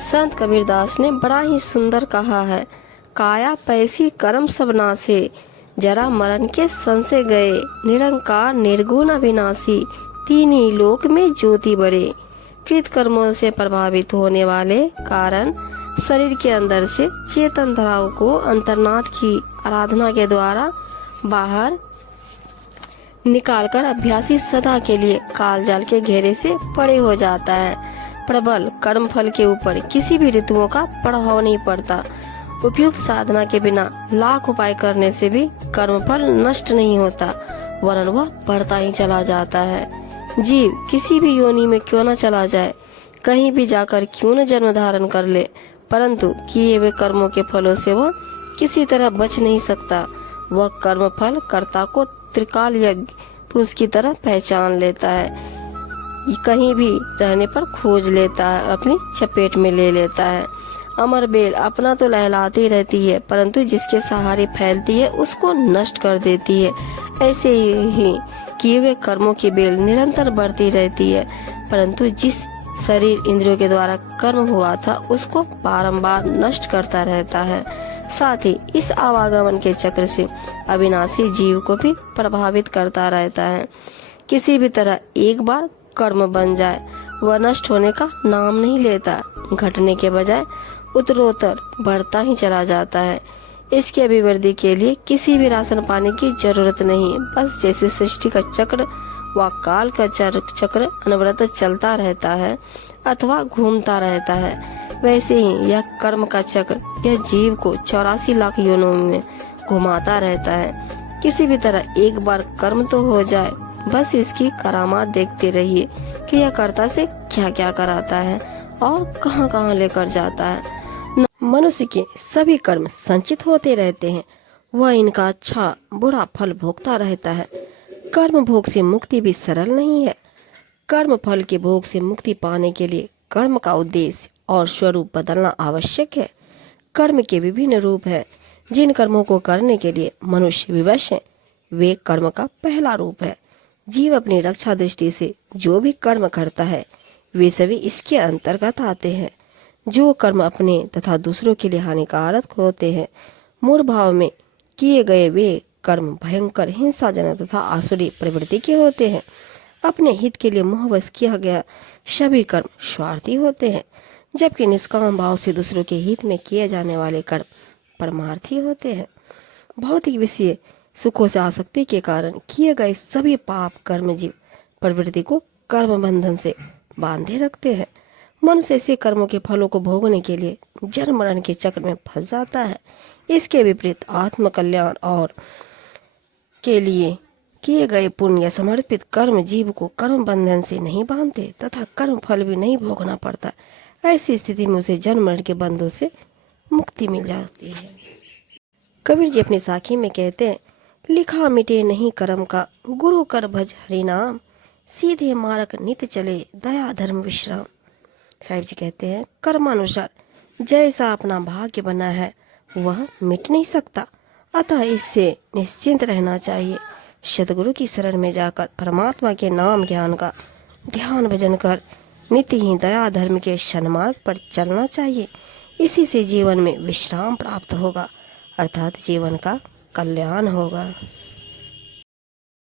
संत कबीरदास ने बड़ा ही सुंदर कहा है, काया पैसी कर्म सब नासे, जरा मरण के संशय गए, निरंकार निर्गुण अविनाशी, तीन ही लोक में ज्योति बड़े। कृत कर्मों से प्रभावित होने वाले कारण शरीर के अंदर से चेतन धाराओं को अंतर्नाथ की आराधना के द्वारा बाहर निकालकर अभ्यासी सदा के लिए कालजाल के घेरे से परे हो जाता है। प्रबल कर्म फल के ऊपर किसी भी ऋतुओं का प्रभाव नहीं पड़ता। उपयुक्त साधना के बिना लाख उपाय करने से भी कर्म फल नष्ट नहीं होता, वरन वह बढ़ता ही चला जाता है। जीव किसी भी योनि में क्यों न चला जाए, कहीं भी जाकर क्यों न जन्म धारण कर ले, परंतु किए हुए कर्मों के फलों से वह किसी तरह बच नहीं सकता। वह कर्म फल कर्ता को त्रिकाल यज्ञ पुरुष की तरह पहचान लेता है, कहीं भी रहने पर खोज लेता है, अपनी चपेट में ले लेता है। अमर बेल अपना तो लहलाती रहती है, परंतु जिसके सहारे फैलती है उसको नष्ट कर देती है। ऐसे ही किए हुए कर्मों की बेल निरंतर बढ़ती रहती है, परंतु जिस शरीर इंद्रियों के द्वारा कर्म हुआ था उसको बारंबार नष्ट करता रहता है। साथ ही इस आवागमन के चक्र से अविनाशी जीव को भी प्रभावित करता रहता है। किसी भी तरह एक बार कर्म बन जाए वह नष्ट होने का नाम नहीं लेता, घटने के बजाय उत्तरोत्तर बढ़ता ही चला जाता है। इसकी अभिवृद्धि के लिए किसी भी राशन पाने की जरूरत नहीं, बस जैसे सृष्टि का चक्र व काल का चक्र अनवरत चलता रहता है अथवा घूमता रहता है, वैसे ही यह कर्म का चक्र यह जीव को 84 लाख योनों में घुमाता रहता है। किसी भी तरह एक बार कर्म तो हो जाए, बस इसकी करामात देखते रहिए कि यह कर्ता से क्या क्या कराता है और कहां कहां लेकर जाता है। मनुष्य के सभी कर्म संचित होते रहते हैं, वह इनका अच्छा बुरा फल भोगता रहता है। कर्म भोग से मुक्ति भी सरल नहीं है। कर्म फल के भोग से मुक्ति पाने के लिए कर्म का उद्देश्य और स्वरूप बदलना आवश्यक है। कर्म के विभिन्न रूप हैं। जिन कर्मों को करने के लिए मनुष्य विवश है, वे कर्म का पहला रूप है। जीव अपनी रक्षा दृष्टि से जो भी कर्म करता है वे सभी इसके अंतर्गत आते हैं। जो कर्म अपने तथा दूसरों के लिए हानिकारक होते हैं, मूढ़ भाव में किए गए वे कर्म भयंकर हिंसाजनक तथा आसुरी प्रवृत्ति के होते हैं। अपने हित के लिए मोहवश किया गया सभी कर्म स्वार्थी होते हैं, जबकि निष्काम भाव से दूसरों के हित में किए जाने वाले कर्म परमार्थी होते हैं। भौतिक विषय सुखों से आसक्ति के कारण किए गए सभी पाप कर्म जीव प्रवृत्ति को कर्म बंधन से बांधे रखते हैं। मनुष्य ऐसे कर्मों के फलों को भोगने के लिए जन्म मरण के चक्र में फंस जाता है। इसके विपरीत आत्म कल्याण और के लिए किए गए पुण्य समर्पित कर्म जीव को कर्म बंधन से नहीं बांधते तथा कर्म फल भी नहीं भोगना पड़ता। ऐसी स्थिति में उसे जन्म मरण के बंधों से मुक्ति मिल जाती है। कबीर जी अपनी साखी में कहते हैं, लिखा मिटे नहीं कर्म का, गुरु कर भज हरि नाम, सीधे मार्ग नित चले, दया धर्म विश्राम। साहिब जी कहते हैं, कर्मानुसार जैसा अपना भाग्य बना है वह मिट नहीं सकता, अतः इससे निश्चिंत रहना चाहिए। सदगुरु की शरण में जाकर परमात्मा के नाम ज्ञान का ध्यान भजन कर नित्य ही दया धर्म के सन्मार्ग पर चलना चाहिए। इसी से जीवन में विश्राम प्राप्त होगा, अर्थात जीवन का कल्याण होगा।